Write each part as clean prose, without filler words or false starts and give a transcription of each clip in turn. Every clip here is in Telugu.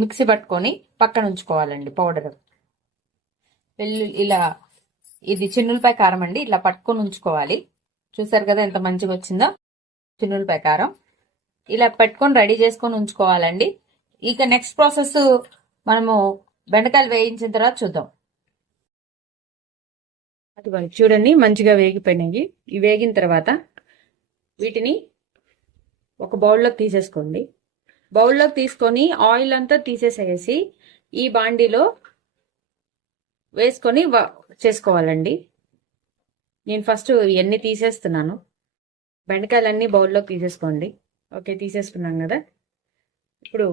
మిక్సీ పట్టుకొని పక్కన ఉంచుకోవాలండి. పౌడర్ వెల్లుల్లి ఇలా ఇది చిన్నులపాయ కారం అండి. ఇట్లా పట్టుకొని ఉంచుకోవాలి. చూసారు కదా ఎంత మంచిగా వచ్చిందో చిన్నులపాయ కారం. ఇలా పెట్టుకొని రెడీ చేసుకొని ఉంచుకోవాలండి. ఇక నెక్స్ట్ ప్రాసెస్ మనము బెండకాయలు వేయించిన తర్వాత చూద్దాం. అదిగోండి చూడండి మంచిగా వేగిపోయినాయి. ఇవి వేగిన తర్వాత వీటిని ఒక బౌల్లోకి తీసేసుకోండి. బౌల్లోకి తీసుకొని ఆయిల్ అంతా తీసేసేసి ఈ బాండీలో వేసుకొని చేసుకోవాలండి. నేను ఫస్ట్ ఇవన్నీ తీసేస్తున్నాను. బెండకాయలన్నీ బౌల్లోకి తీసేసుకోండి. ఓకే, తీసేసుకున్నాం కదా. ఇప్పుడు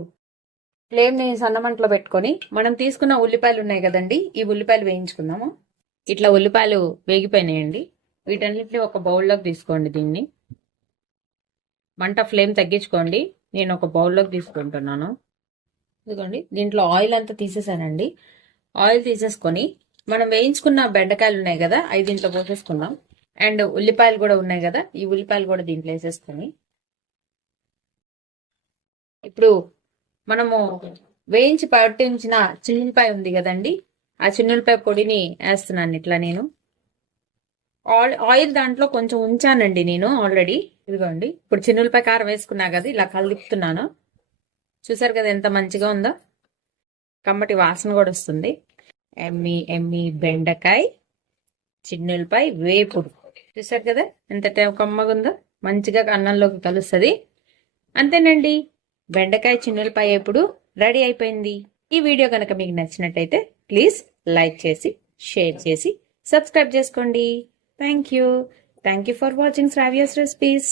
ఫ్లేమ్ని సన్నమంటలో పెట్టుకొని మనం తీసుకున్న ఉల్లిపాయలు ఉన్నాయి కదండి, ఈ ఉల్లిపాయలు వేయించుకుందాము. ఇట్లా ఉల్లిపాయలు వేగిపోయినాయండి. వీటన్నిటిని ఒక బౌల్లోకి తీసుకోండి. దీన్ని మంట ఫ్లేమ్ తగ్గించుకోండి. నేను ఒక బౌల్లోకి తీసుకుంటున్నాను. ఇదిగోండి దీంట్లో ఆయిల్ అంతా తీసేసానండి. ఆయిల్ తీసేసుకొని మనం వేయించుకున్న బెండకాయలు ఉన్నాయి కదా, అవి దీంట్లో పోసేసుకుందాం. అండ్ ఉల్లిపాయలు కూడా ఉన్నాయి కదా, ఈ ఉల్లిపాయలు కూడా దీంట్లో వేసేసుకొని ఇప్పుడు మనము వేయించి పట్టించిన చిన్నులపాయ ఉంది కదండి, ఆ చిన్నులపాయ పొడిని వేస్తున్నాను ఇట్లా. నేను ఆయిల్ దాంట్లో కొంచెం ఉంచానండి నేను ఆల్రెడీ. ఇదిగోండి ఇప్పుడు చిన్నులపాయ కారం వేసుకున్నా కదా, ఇలా కలుపుతున్నాను. చూసారు కదా ఎంత మంచిగా ఉందో, కమ్మటి వాసన కూడా వస్తుంది. ఎమ్మి ఎమ్మి బెండకాయ చిన్నులపాయ వేపుడు. చూసారు కదా ఎంత కమ్మగా ఉందో, మంచిగా అన్నంలోకి కలుస్తుంది. అంతేనండి, బెండకాయ చిన్నులపాయ వేపుడు రెడీ అయిపోయింది. ఈ వీడియో కనుక మీకు నచ్చినట్టయితే ప్లీజ్ లైక్ చేసి షేర్ చేసి సబ్స్క్రైబ్ చేసుకోండి. Thank you for watching Sravya's recipes.